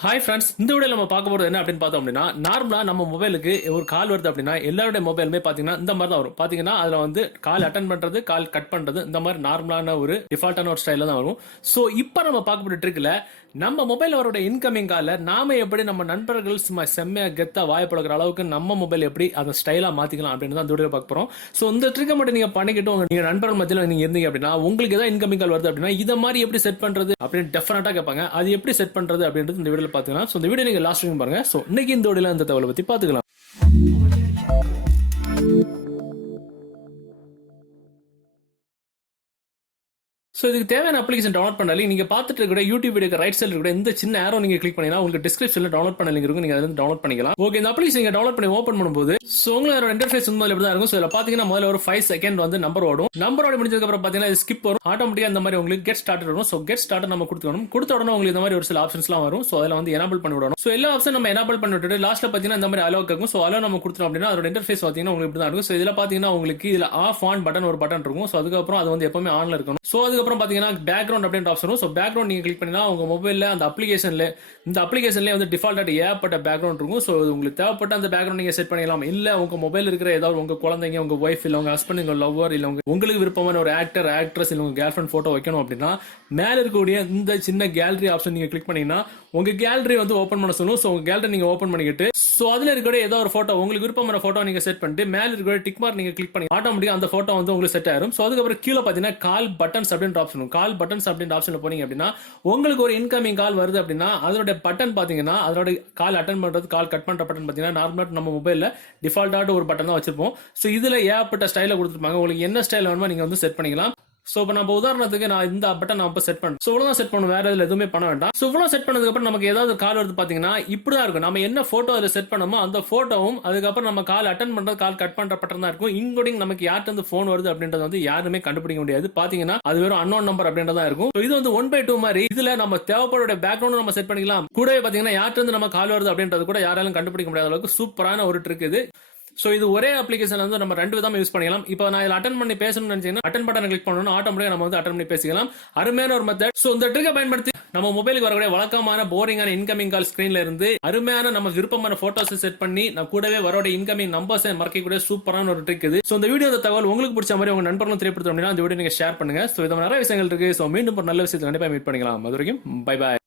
Hi friends, இந்த video நம்ம பார்க்க போகிறது என்ன அப்படின்னு பார்த்தோம் அப்படின்னா, நார்மலாக நம்ம மொபைலுக்கு ஒரு கால் வருது அப்படின்னா எல்லாருடைய மொபைலுமே பார்த்தீங்கன்னா இந்த மாதிரி தான் வரும். பார்த்தீங்கன்னா அதில் வந்து கால் அட்டன் பண்ணுறது, கால் கட் பண்ணுறது, இந்த மாதிரி நார்மலான ஒரு டிஃபால்ட்டான ஒரு ஸ்டைலில் தான் வரும். ஸோ இப்போ நம்ம பார்க்கப்பட்ட ட்ரிக்கில் நம்ம மொபைல் அவரோட இன்கமிங் காலில் நாம எப்படி நம்ம நண்பர்கள் சும்மா செம்மையாக கெத்தாக வாய்ப்படுகிற அளவுக்கு நம்ம மொபைல் எப்படி அதை ஸ்டைலாக மாற்றிக்கலாம் அப்படின்னு தான் இந்த வீடியோ பார்க்க போகிறோம். ஸோ இந்த ட்ரிக்கை மட்டும் நீங்கள் பண்ணிக்கிட்டு நீங்கள் நண்பர்கள் மத்தியில் நீங்கள் இருந்தீங்க அப்படின்னா உங்களுக்கு ஏதாவது இன்கமிங் கால் வருது அப்படின்னா இதை மாதிரி எப்படி செட் பண்ணுறது அப்படின்னு டெஃபினட்டாக கேட்பாங்க. அது எப்படி செட் பண்ணுறது அப்படின்றது இந்த வீடியோவில் பார்த்துக்கலாம். ஸோ இந்த வீடியோ நீங்கள் லாஸ்ட் வரைக்கும் பாருங்க. ஸோ இன்னைக்கு இந்த வீடியோவில் இந்த தகவலை பற்றி பார்த்துக்கலாம். ஸோ இதுக்கு தேவையான அப்ளிகேஷன் டவுன்லோட் பண்ணாலே நீங்கள் பார்த்துட்டு இருக்கிற யூடியூப் வீடியோ ரைட் சைடில் இருக்கிற இந்த சின்ன ஆரோ நீங்கள் கிளிக் பண்ணினா உங்களுக்கு டிஸ்கிரிப்ஷனில் டவுன்லோட் பண்ண லிங்க் இருக்கும். நீங்கள் அதில் டவுன்லோட் பண்ணிக்கலாம். ஓகே, இந்த அப்ளிகேஷன் நீங்கள் டவுன்லோட் பண்ணி ஓப்பன் பண்ணும்போது ஸோ உங்களோட இன்டர்ஃபேஸ் வந்து எப்படி தான் இருக்கும். ஸோ இதில் பார்த்தீங்கன்னா முதல்ல ஒரு 5 செகண்ட் வந்து நம்பர் ஓடும். நம்பர் ஓடி முடிஞ்சதுக்கப்புறம் பார்த்தீங்கன்னா இது ஸ்கிப் வரும். ஆட்டோமேட்டிக்காக இந்த மாதிரி உங்களுக்கு கெட் ஸ்டார்ட் வரும். ஸோ கெட் ஸ்டார்ட் நம்ம கொடுத்துக்கணும். கொடுத்த உடனே உங்களுக்கு இந்த மாதிரி ஒரு சில ஆப்ஷன்ஸ்லாம் வரும். ஸோ அதில் வந்து எனபிள் பண்ணி விடணும். ஸோ எல்லா ஆப்ஷன் நம்ம எனபிள் பண்ணி விட்டுட்டு லாஸ்ட்டில் பார்த்தீங்கன்னா இந்த மாதிரி அலோ கேட்கும். ஸோ அலோ நம்ம கொடுத்தோம் அப்படின்னா அதோட இன்டர்ஃபேஸ் பார்த்தீங்கன்னா உங்களுக்கு இப்படி தான் இருக்கும். ஸோ இதில் பார்த்தீங்கன்னா உங்களுக்கு இதில் ஆஃப் ஆன் பட்டன் ஒரு பட்டன் இருக்கும். ஸோ அதுக்கப்புறம் அது வந்து எப்பவுமே ஆன்ல இருக்கணும். ஸோ அதுக்கப்புறம் பார்த்தீங்கன்னா பேக்ரவுண்ட் அப்படின்ற ஆப்ஷன் வரும். ஸோ பேக்ரவுண்ட் நீங்கள் கிளிக் பண்ணினா உங்க மொபைலில் அந்த அப்ளிகேஷன்லேயே வந்து டிஃபால்ட்டாக ஏகப்பட்ட பேக்ரவுண்ட் இருக்கும். ஸோ உங்களுக்கு தேவைப்பட்ட அந்த பேக்ரவுண்ட் நீங்கள் செட் பண்ணிக்கலாம். இல்லை உங்க மொபைல் இருக்கிற ஏதாவது உங்க குழந்தைங்க, உங்க ஒய்ஃப், இல்லை உங்க ஹஸ்பண்ட், உங்க லவ்வர், இல்லை உங்களுக்கு விருப்பமான ஒரு ஆக்டர், ஆக்ட்ரஸ், இல்லை உங்க கேர்ள் ஃப்ரெண்ட் போட்டோ வைக்கணும் அப்படின்னா மேல இருக்கக்கூடிய இந்த சின்ன கேலரி ஆப்ஷன் நீங்க கிளிக் பண்ணீங்கன்னா உங்க கேலரி வந்து ஓப்பன் பண்ண சொல்லும். ஸோ உங்க கேலரி நீங்க ஓப்பன் பண்ணிக்கிட்டு ஸோ அதில் இருக்கிற ஏதோ ஒரு போட்டோ உங்களுக்கு விருப்பமான போட்டோ நீங்க செட் பண்ணிட்டு மேல இருக்கிற டிக் மார்க் நீங்க கிளிக் பண்ணி ஆட்டோமேட்டிக்கா அந்த போட்டோ வந்து உங்களுக்கு செட் ஆயிரும். ஸோ அதுக்கப்புறம் கீழே பார்த்தீங்கன்னா கால் பட்டன்ஸ் அப்படின்ற ஆப்ஷன், கால் பட்டன்ஸ் அப்படின்ற ஆப்ஷன்ல போனீங்க அப்படின்னா உங்களுக்கு ஒரு இன்கமிங் கால் வருது அப்படின்னா அதோட பட்டன் பாத்தீங்கன்னா அதோட கால் அட்டன் பண்றது, கால் கட் பண்ற பட்டன் பாத்தீங்கன்னா நார்மலா நம்ம மொபைல்ல டிஃபால்ட்டாக ஒரு பட்டன் தான் வச்சிருப்போம். ஸோ இதுல ஏகப்பட்ட ஸ்டைல கொடுத்துருப்பாங்க. உங்களுக்கு என்ன ஸ்டைல் வேணுமோ நீங்க வந்து செட் பண்ணிக்கலாம். ஸோ இப்போ நம்ம உதாரணத்துக்கு நான் இந்த பட்டன் நான் இப்போ செட் பண்ணேன். ஸோ இவ்வளோ செட் பண்ணும், வேற இதில் எதுவுமே பண்ண வேண்டாம். ஸோ இவ்வளோ செட் பண்ணதுக்கப்புறம் நமக்கு ஏதாவது கால் வருது பார்த்தீங்கன்னா இப்படி தான் இருக்கும். நம்ம என்ன ஃபோட்டோ அதில் செட் பண்ணமோ அந்த ஃபோட்டோவும் அதுக்கப்புறம் நம்ம கால் அட்டன் பண்ணுறது, கால் கட் பண்ணுற பட்டன் தான் இருக்கும். இன்க்ளூடிங் நமக்கு யார்ட்டு வந்து ஃபோன் வருது அப்படின்றது வந்து யாருமே கண்டுபிடிக்க முடியாது. பார்த்தீங்கன்னா அது வெறும் அன்னோன் நம்பர் அப்படின்றதா இருக்கும். ஸோ இது வந்து 1/2 மாதிரி இதில் நம்ம தேவைப்பட பேக்ரவுண்ட் நம்ம செட் பண்ணிக்கலாம். கூடவே பார்த்தீங்கன்னா யார்ட்டு வந்து நம்ம கால் வருது அப்படின்றது கூட யாராலும் கண்டுபிடிக்க முடியாத அளவுக்கு சூப்பரான ஒரு ட்ரிக் இது. ஸோ இது ஒரே அப்ளிகேஷன் வந்து நம்ம 2 விதமா யூஸ் பண்ணிக்கலாம். இப்போ நான் இதில் அட்டன் பண்ணி பேசணும்னு நினைச்சீங்கன்னா அட்டன் பட்டன் கிளிக் பண்ணணும், ஆட்டோமேட்டிக்கா நம்ம வந்து அட்டன் பண்ணி பேசிக்கலாம். அருமையான ஒரு மெத்தட். ஸோ இந்த ட்ரிக்கை பயன்படுத்தி நம்ம மொபைலுக்கு வரக்கூடிய வழக்கமான போரிங்கான இன்கமிங் கால் ஸ்கிரீன்ல இருந்து அருமையான நம்ம விருப்பமான போட்டோஸ் செட் பண்ணி நான் கூடவே வரக்கூடிய இன்கமிங் நம்பர்ஸை மறைக்கக்கூடிய சூப்பரான ஒரு ட்ரிக் இது. ஸோ இந்த வீடியோ தகவல் உங்களுக்கு பிடிச்ச மாதிரி உங்க நண்பர்களும் தெரியப்படுத்தணும் அப்படின்னா இந்த வீடியோ நீங்க ஷேர் பண்ணுங்க. ஸோ இது நிறைய விஷயங்கள் இருக்கு. ஸோ மீண்டும் ஒரு நல்ல விஷயத்தை கண்டிப்பாக மீட் பண்ணிக்கலாம். அது வரைக்கும் பை பாய்.